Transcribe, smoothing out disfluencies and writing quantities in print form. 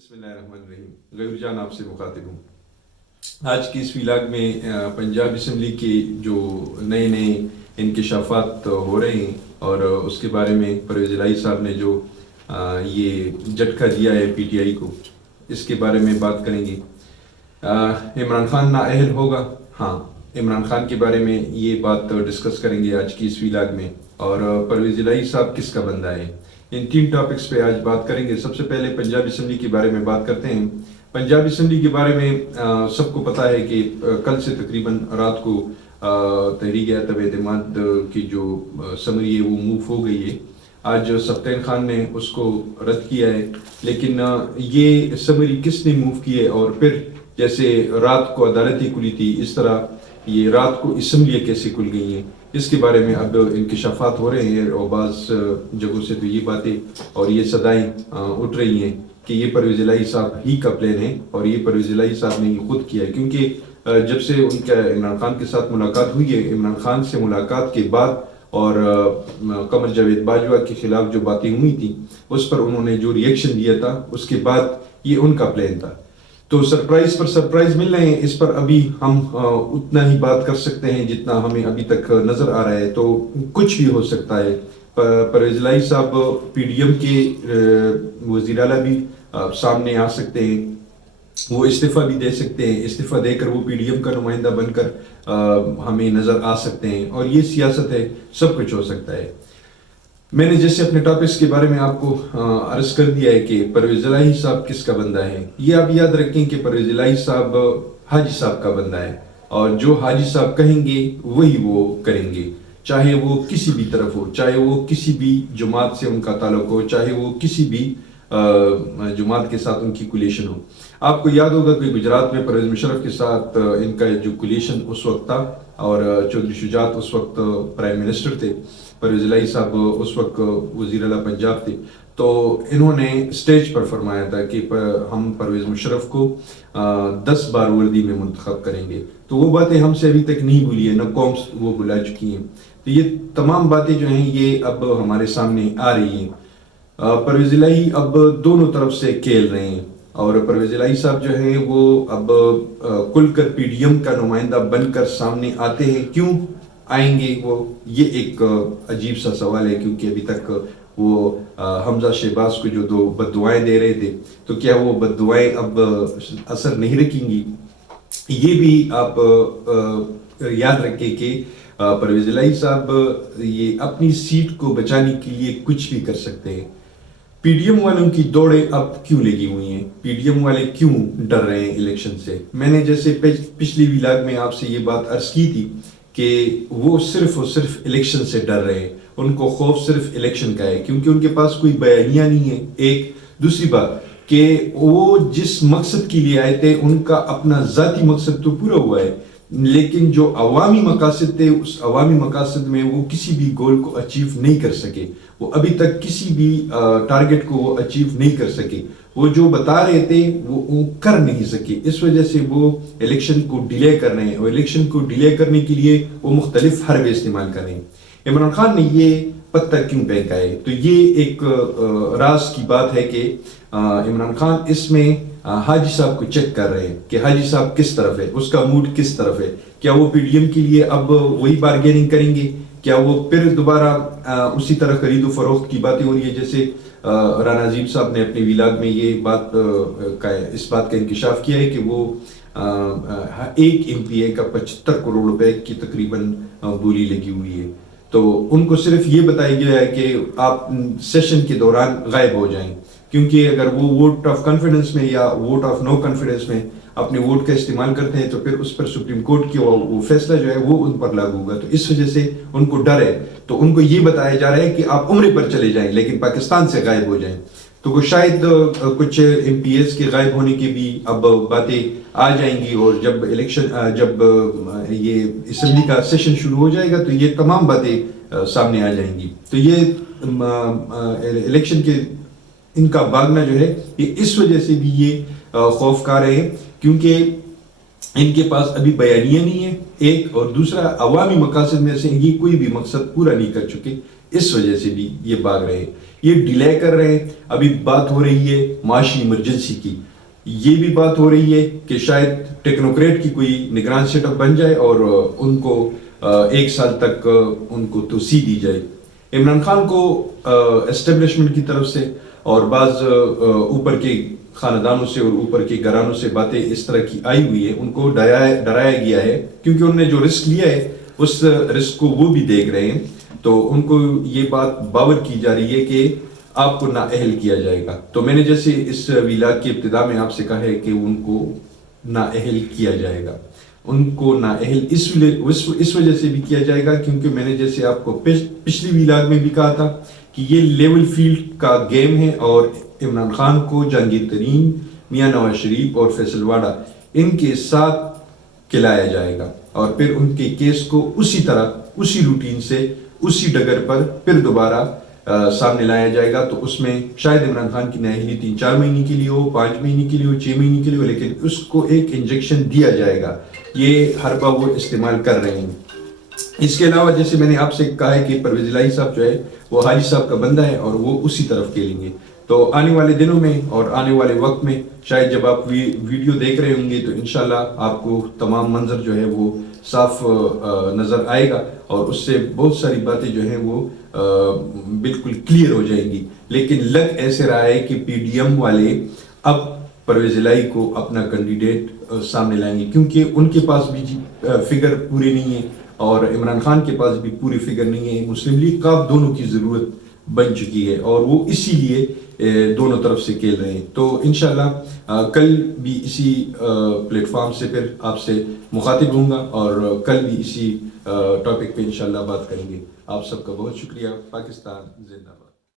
बिस्मिल्लाहिर्रहमानिर्रहीम। गयूर जान आपसे मुखातिब हूँ। आज की इस व्लॉग में पंजाब असम्बली के जो नए नए इंकशाफात हो रहे हैं और उसके बारे में परवेज़ इलाही साहब ने जो ये झटका दिया है पीटीआई को, इसके बारे में बात करेंगे। इमरान खान नाअहल होगा, हाँ, इमरान खान के बारे में ये बात डिस्कस करेंगे आज की इस व्लॉग में। और परवेज़ इलाही साहब किसका बंदा है, इन 3 टॉपिक्स पे आज बात करेंगे। सबसे पहले पंजाब असम्बली के बारे में बात करते हैं। पंजाब असम्बली के बारे में सबको पता है कि कल से तकरीबन रात को तहरीक एतमाद की जो समरी है वो मूव हो गई है। आज सफ्तान खान ने उसको रद्द किया है, लेकिन ये समरी किसने मूव की है और फिर जैसे रात को अदालतें खुली थी, इस तरह ये रात को असम्बलियाँ कैसे खुल गई हैं, इसके बारे में अब इंकशाफात हो रहे हैं। और बाज़ जगहों से तो ये बातें और ये सदाएं उठ रही हैं कि ये परवेज़ इलाही साहब ही का प्लान है और ये परवेज़ इलाही साहब ने ये खुद किया है। क्योंकि जब से उनका इमरान खान के साथ मुलाकात हुई है, इमरान खान से मुलाकात के बाद और कमर जावेद बाजवा के खिलाफ जो बातें हुई थी उस पर उन्होंने जो रिएक्शन दिया था, उसके बाद ये उनका प्लान था। तो सरप्राइज पर सरप्राइज मिल रहे हैं, इस पर अभी हम उतना ही बात कर सकते हैं जितना हमें अभी तक नजर आ रहा है। तो कुछ भी हो सकता है। परवेज़ इलाही साहब पीडीएम के वज़ीर आला भी सामने आ सकते हैं, वो इस्तीफा भी दे सकते हैं, इस्तीफा देकर वो पीडीएम का नुमाइंदा बनकर हमें नजर आ सकते हैं। और ये सियासत है, सब कुछ हो सकता है। मैंने जैसे अपने टॉपिक्स के बारे में आपको अर्ज कर दिया है कि परवेज़ इलाही साहब किसका बंदा है। ये आप याद रखें कि परवेज़ इलाही साहब हाजी साहब का बंदा है और जो हाजी साहब कहेंगे वही वो करेंगे, चाहे वो किसी भी तरफ हो, चाहे वो किसी भी जमात से उनका ताल्लुक हो, चाहे वो किसी भी जमात के साथ उनकी कुलेशन हो। आपको याद होगा कि गुजरात में परवेज़ मुशर्रफ के साथ इनका जो कुलेशन उस वक्त था और चौधरी शुजात उस वक्त प्राइम मिनिस्टर थे, परवेज़ इलाही साहब उस वक्त वज़ीर आला पंजाब थे। तो इन्होंने स्टेज पर फरमाया था कि हम परवेज़ मुशर्रफ को 10 बार वर्दी में मुंतखब करेंगे। तो वो बातें हमसे अभी तक नहीं भूली है, न कौम्स वो बुला चुकी हैं। तो ये तमाम बातें जो हैं ये अब हमारे सामने आ रही हैं। परवेज़ इलाही अब दोनों तरफ से खेल रहे हैं और परवेज़ इलाही साहब जो है वो अब खुलकर पीडीएम का नुमाइंदा बनकर सामने आते हैं। क्यों आएंगे वो, ये एक अजीब सा सवाल है, क्योंकि अभी तक वो हमजा शहबाज को जो 2 बद्दुआएं दे रहे थे, तो क्या वो बद्दुआएं अब असर नहीं रखेंगी। ये भी आप याद रखें कि परवेज़ इलाही साहब ये अपनी सीट को बचाने के लिए कुछ भी कर सकते हैं। पीडीएम वालों की दौड़े अब क्यों लगी हुई हैं, पीडीएम वाले क्यों डर रहे हैं इलेक्शन से। मैंने जैसे पिछली व्लॉग में आपसे ये बात अर्ज की थी कि वो सिर्फ और सिर्फ इलेक्शन से डर रहे हैं, उनको खौफ सिर्फ इलेक्शन का है, क्योंकि उनके पास कोई बयानिया नहीं है। एक दूसरी बात कि वो जिस मकसद के लिए आए थे उनका अपना ज़ाती मकसद तो पूरा हुआ है, लेकिन जो अवामी मकासद थे उस अवामी मकासद में वो किसी भी गोल को अचीव नहीं कर सके। वो अभी तक किसी भी टारगेट को वो अचीव नहीं कर सके। वो जो बता रहे थे वो कर नहीं सके, इस वजह से वो इलेक्शन को डिले कर रहे हैं और इलेक्शन को डिले करने के लिए वो मुख्तलिफ हरबे इस्तेमाल कर रहे हैं। इमरान खान ने ये पत्थर क्यों फेंका है, तो ये एक राज की बात है कि इमरान खान इसमें हाजी साहब को चेक कर रहे हैं कि हाजी साहब किस तरफ है, उसका मूड किस तरफ है। क्या वो पीडीएम के लिए अब वही बार्गेनिंग करेंगे, क्या वो फिर दोबारा उसी तरह खरीदो फरोख्त की बातें हो रही है जैसे राना अजीब साहब ने अपनी व्लॉग में ये बात इस बात का इंकशाफ किया है कि वो एक एमपीए का 75 करोड़ रुपए की तकरीबन बोली लगी हुई है। तो उनको सिर्फ ये बताया गया है कि आप सेशन के दौरान गायब हो जाएं, क्योंकि अगर वो वोट ऑफ कॉन्फिडेंस में या वोट ऑफ नो कॉन्फिडेंस में अपने वोट का इस्तेमाल करते हैं तो फिर उस पर सुप्रीम कोर्ट की वो फैसला जो है वो उन पर लागू होगा। तो इस वजह से उनको डर है, तो उनको ये बताया जा रहा है कि आप उम्रे पर चले जाएं लेकिन पाकिस्तान से गायब हो जाएं। तो वो शायद कुछ एमपीएस के गायब होने की भी अब बातें आ जाएंगी और जब ये असेंबली का सेशन शुरू हो जाएगा तो ये तमाम बातें सामने आ जाएंगी। तो ये इलेक्शन के इनका भागना जो है ये इस वजह से भी ये खौफ खा रहे हैं, क्योंकि इनके पास अभी बयानिया नहीं है एक, और दूसरा अवामी मकासद में से ये कोई भी मकसद पूरा नहीं कर चुके। اس وجہ سے بھی یہ بھاگ رہے ہیں، یہ ڈیلے کر رہے ہیں. ابھی بات ہو رہی ہے معاشی ایمرجنسی کی، یہ بھی بات ہو رہی ہے کہ شاید ٹیکنوکریٹ کی کوئی نگران سیٹ اپ بن جائے اور ان کو 1 سال تک ان کو توسیع دی جائے. عمران خان کو اسٹیبلشمنٹ کی طرف سے اور بعض اوپر کے خاندانوں سے اور اوپر کے گھرانوں سے باتیں اس طرح کی آئی ہوئی ہے، ان کو ڈرایا گیا ہے کیونکہ انہوں نے جو رسک لیا ہے اس رسک کو وہ بھی دیکھ رہے ہیں. تو ان کو یہ بات باور کی جا رہی ہے کہ آپ کو نااہل کیا جائے گا. تو میں نے جیسے اس ویلاگ کی ابتدا میں آپ سے کہا ہے کہ ان کو نااہل کیا جائے گا. ان کو نااہل اس وجہ سے بھی کیا جائے گا کیونکہ میں نے جیسے آپ کو پچھلی ویلاگ میں بھی کہا تھا کہ یہ لیول فیلڈ کا گیم ہے اور عمران خان کو جہانگیر ترین، میاں نواز شریف اور فیصل واڈا ان کے ساتھ کھلایا جائے گا اور پھر ان کے کیس کو اسی طرح، اسی روٹین سے، اسی ڈگر پر پھر دوبارہ سامنے لایا جائے گا. تو اس میں شاید عمران خان کی نااہلی 3-4 مہینے کے لیے ہو، 5 مہینے کے لیے ہو، 6 مہینے کے لیے ہو، لیکن اس کو ایک انجیکشن دیا جائے گا. یہ ہر بار وہ استعمال کر رہے ہیں. اس کے علاوہ جیسے میں نے آپ سے کہا ہے کہ پرویز الہی صاحب جو ہے وہ حاجی صاحب کا بندہ ہے اور وہ اسی طرف کھیلیں گے. تو آنے والے دنوں میں اور آنے والے وقت میں شاید جب آپ ویڈیو دیکھ رہے ہوں گے تو انشاءاللہ آپ کو تمام منظر جو ہے وہ صاف نظر آئے گا اور اس سے بہت ساری باتیں جو ہیں وہ بالکل کلیئر ہو جائیں گی. لیکن لگ ایسے رہا ہے کہ پی ڈی ایم والے اب پرویز الہی کو اپنا کینڈیڈیٹ سامنے لائیں گے کیونکہ ان کے پاس بھی فگر پوری نہیں ہے اور عمران خان کے پاس بھی پوری فگر نہیں ہے. مسلم لیگ کا دونوں کی ضرورت بن چکی ہے اور وہ اسی لیے دونوں طرف سے کھیل رہے ہیں. تو انشاءاللہ کل بھی اسی پلیٹ فارم سے پھر آپ سے مخاطب ہوں گا اور کل بھی اسی ٹاپک پہ انشاءاللہ بات کریں گے. آپ سب کا بہت شکریہ. پاکستان زندہ.